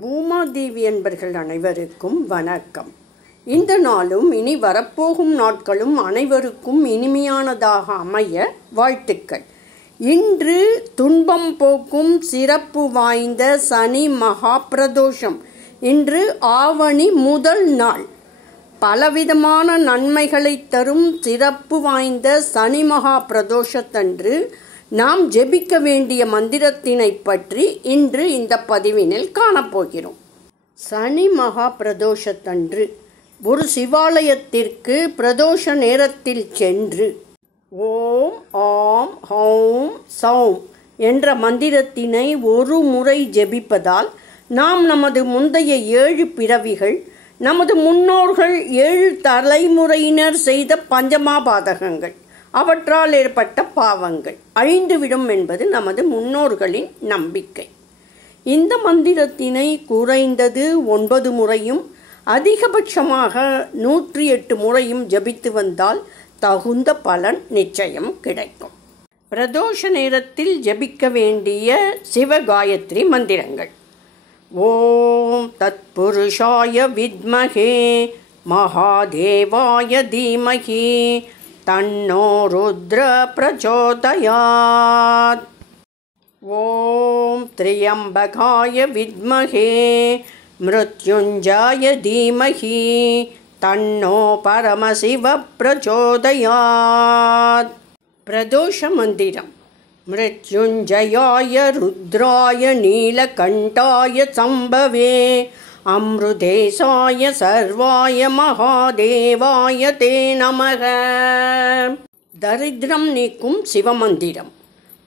பூமாதேவி என்பர்கள் அனைவருக்கும் வணக்கம். இந்த நாளும் இனி வரப்போகும் நாட்களும் அனைவருக்கும் இனிமையானதாக அமைய வாழ்த்துக்கள். இன்று துன்பம் போக்கும் சிறப்பு வாய்ந்த சனி மகா பிரதோஷம். இன்று ஆவணி முதல் நாள். பலவிதமான நன்மைகளை தரும் சிறப்பு வாய்ந்த சனி மகா பிரதோஷத்தன்று நாம் ஜெபிக்க வேண்டிய மந்திரத்தினை பற்றி இன்று இந்த பதிவினில் காணப்போகிறோம். சனி மகா பிரதோஷத்தன்று ஒரு சிவாலயத்திற்கு பிரதோஷ நேரத்தில் சென்று ஓம் ஆம் ஹௌம் சௌம் என்ற மந்திரத்தினை ஒரு முறை ஜெபிப்பதால் நாம் நமது முந்தைய 7 பிறவிகள், நமது முன்னோர்கள் 7 தலைமுறையினர் செய்த பஞ்சமாபாதகங்கள், அவற்றால் ஏற்பட்ட பாவங்கள் அழிந்துவிடும் என்பது நமது முன்னோர்களின் நம்பிக்கை. இந்த மந்திரத்தினை குறைந்தது 9 முறையும் அதிகபட்சமாக 108 முறையும் ஜபித்து வந்தால் தகுந்த பலன் நிச்சயம் கிடைக்கும். பிரதோஷ நேரத்தில் ஜபிக்க வேண்டிய சிவகாயத்ரி மந்திரங்கள். ஓம் தத்புருஷாய வித்மஹே மகாதேவாய தீமஹி தன்னோ ருத்ர பிரச்சோதயாத். ஓம் த்ரியம்பகாய வித்மஹே மிருத்யுஞ்சயாய தீமஹி தன்னோ பரமசிவ பிரச்சோதயாத். பிரதோஷ மந்திரம். மிருத்யுஞ்சயாய ருத்ராய நீலகண்டாய சம்பவே அம்ருதேசாய சர்வாய மகாதேவாய தே நமக. தரித்திரம் நீக்கும் சிவமந்திரம்.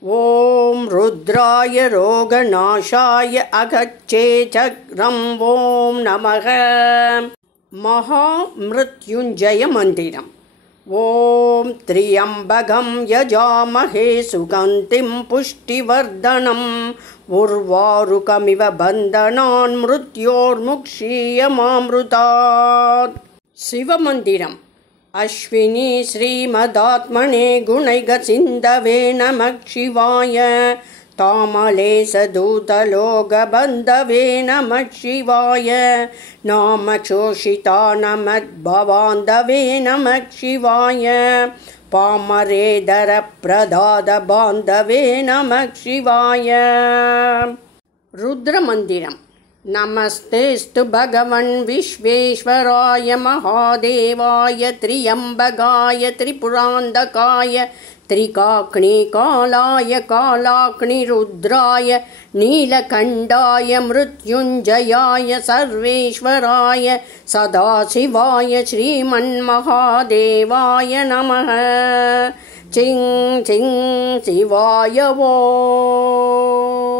ஓம் ருத்ராய ரோகநாசாய அகச்சேசக்ரம் ஓம் நமக. மகா மிருத்யுஞ்சய மந்திரம். ஓம் த்ரியம்பகம் யஜாமஹே சுகந்திம் புஷ்டிவர்தனம் உர்வாருகமிவ பந்தனான் மிருத்யோர்முக்ஷீயமாம்ருதாத். சிவமந்திரம். அஸ்வினி ஸ்ரீமதாத்மனே குணைக சிந்தவே நமக் சிவாய தாமலேசதூதலோகபந்தவே நமக் சிவாய நாமசோஷிதா நமத்பவாந்தவே நமக் சிவாய பாமரேதர பிரதாத பாந்தவே நமக் சிவாய. ருத்ரமந்திரம். நமஸ்தேஸ்து பகவன் விஸ்வேஸ்வராய மகாதேவாய த்ரியம்பகாய திரிபுராந்தகாய திரிகாக்னிகாலாய காலாக்னிருத்ராய நீலகண்டாய மிருத்யுஞ்சயாய சர்வேஸ்வராய சதாசிவாய ஸ்ரீமன்மகாதேவாய நமः. சிங் சிங் சிவாய ஓம்.